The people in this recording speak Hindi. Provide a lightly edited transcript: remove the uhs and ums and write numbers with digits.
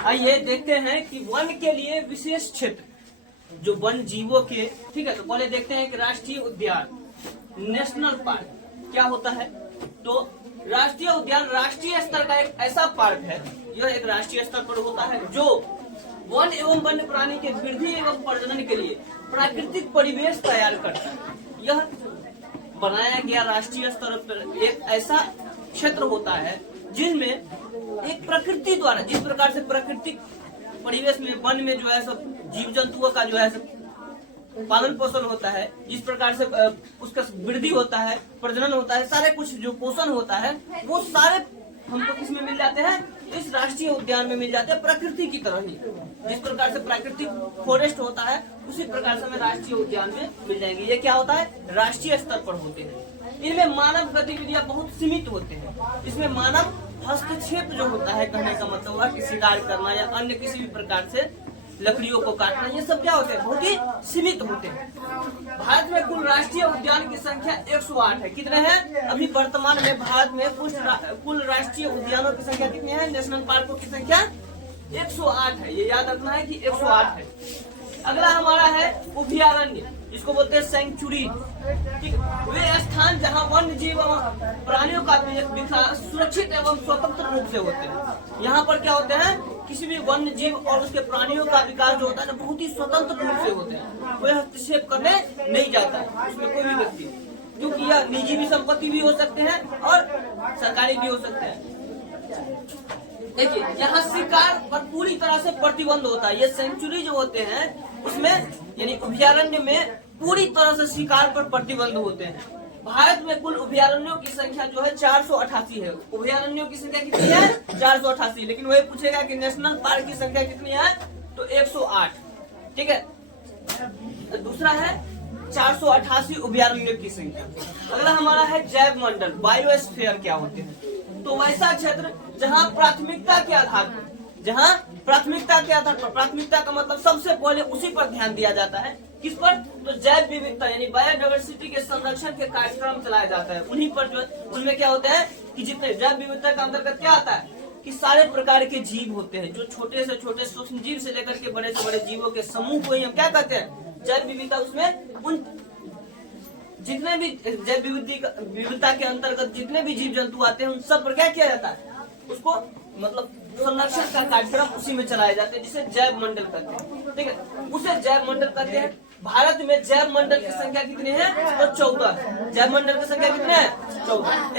आइए देखते हैं कि वन के लिए विशेष क्षेत्र, जो वन जीवों के, ठीक है। तो पहले देखते हैं कि राष्ट्रीय उद्यान, नेशनल पार्क क्या होता है। तो राष्ट्रीय उद्यान राष्ट्रीय स्तर का एक ऐसा पार्क है, यह एक राष्ट्रीय स्तर पर होता है, जो वन एवं वन्य प्राणी के वृद्धि एवं प्रजनन के लिए प्राकृतिक परिवेश तैयार करता है। यह बनाया गया राष्ट्रीय स्तर पर एक ऐसा क्षेत्र होता है जिनमें एक प्रकृति द्वारा, जिस प्रकार से प्राकृतिक परिवेश में वन में जो है सब जीव जंतुओं का जो है सब पालन पोषण होता है, जिस प्रकार से उसका वृद्धि होता है, प्रजनन होता है, सारे कुछ जो पोषण होता है वो सारे हमको किसमें मिल जाते हैं, इस राष्ट्रीय उद्यान में मिल जाते हैं, प्रकृति की तरह ही। जिस प्रकार से प्राकृतिक फॉरेस्ट होता है उसी प्रकार से हमें राष्ट्रीय उद्यान में मिल जाएंगे। ये क्या होता है, राष्ट्रीय स्तर पर होते हैं। इनमें मानव गतिविधियां बहुत सीमित होते हैं। इसमें मानव हस्तक्षेप जो होता है, कहने का मतलब हुआ कि शिकार करना या अन्य किसी भी प्रकार से लकड़ियों को काटना, ये सब क्या होते हैं, बहुत ही सीमित होते हैं। भारत में कुल राष्ट्रीय उद्यान की संख्या 108 है। कितने हैं अभी वर्तमान में भारत में कुल राष्ट्रीय उद्यानों की संख्या कितनी है, नेशनल पार्कों की संख्या 108 है। ये याद रखना है कि 108 है। अगला हमारा है अभयारण्य, इसको बोलते हैं सेंचुरी। ठीक, वे स्थान जहां वन्य जीव एवं प्राणियों का विकास सुरक्षित एवं स्वतंत्र रूप से होते हैं। यहाँ पर क्या होते हैं, किसी भी वन्य जीव और उसके प्राणियों का विकास जो होता है ना, बहुत ही स्वतंत्र रूप से होते हैं। कोई हस्तक्षेप करने नहीं जाता है उसमें कोई भी व्यक्ति, क्योंकि यह निजी भी संपत्ति भी हो सकते हैं और सरकारी भी हो सकते हैं। देखिए यहाँ शिकार पर पूरी तरह से प्रतिबंध होता है। ये सेंचुरी जो होते हैं उसमें यानी अभयारण्य में पूरी तरह से शिकार पर प्रतिबंध होते हैं। भारत में कुल अभयारण्यों की संख्या जो है 488 है। अभयारण्यों की संख्या कितनी है, 488। लेकिन वही पूछेगा कि नेशनल पार्क की संख्या कितनी है, तो 108। ठीक है, दूसरा है 488 अभयारण्यों की संख्या। अगला हमारा है जैव मंडल, बायोस्फीयर क्या होते हैं। तो वैसा क्षेत्र जहां प्राथमिकता के आधार पर, प्राथमिकता का मतलब सबसे पहले उसी पर ध्यान दिया जाता है। किस पर, तो जैव विविधता यानी बायोडायवर्सिटी के संरक्षण के कार्यक्रम चलाया जाता है। उन्हीं पर जो उनमें क्या होता है कि जितने जैव विविधता का अंतर्गत क्या आता है कि सारे प्रकार के जीव होते हैं, जो छोटे से छोटे सूक्ष्म जीव से लेकर के बड़े से बड़े जीवों के समूह को ही हम क्या कहते हैं, जैव विविधता। उसमें उन जितने भी जैव विविधता के अंतर्गत जितने भी जीव जंतु आते हैं उन सब पर क्या किया जाता है, उसको मतलब संरक्षण का कार्यक्रम उसी में चलाए जाते हैं, जिसे जैव मंडल कहते हैं। ठीक है, उसे जैव मंडल कहते हैं। भारत में जैव मंडल की संख्या कितनी है, तो 14। जैव मंडल की संख्या कितनी है, 14।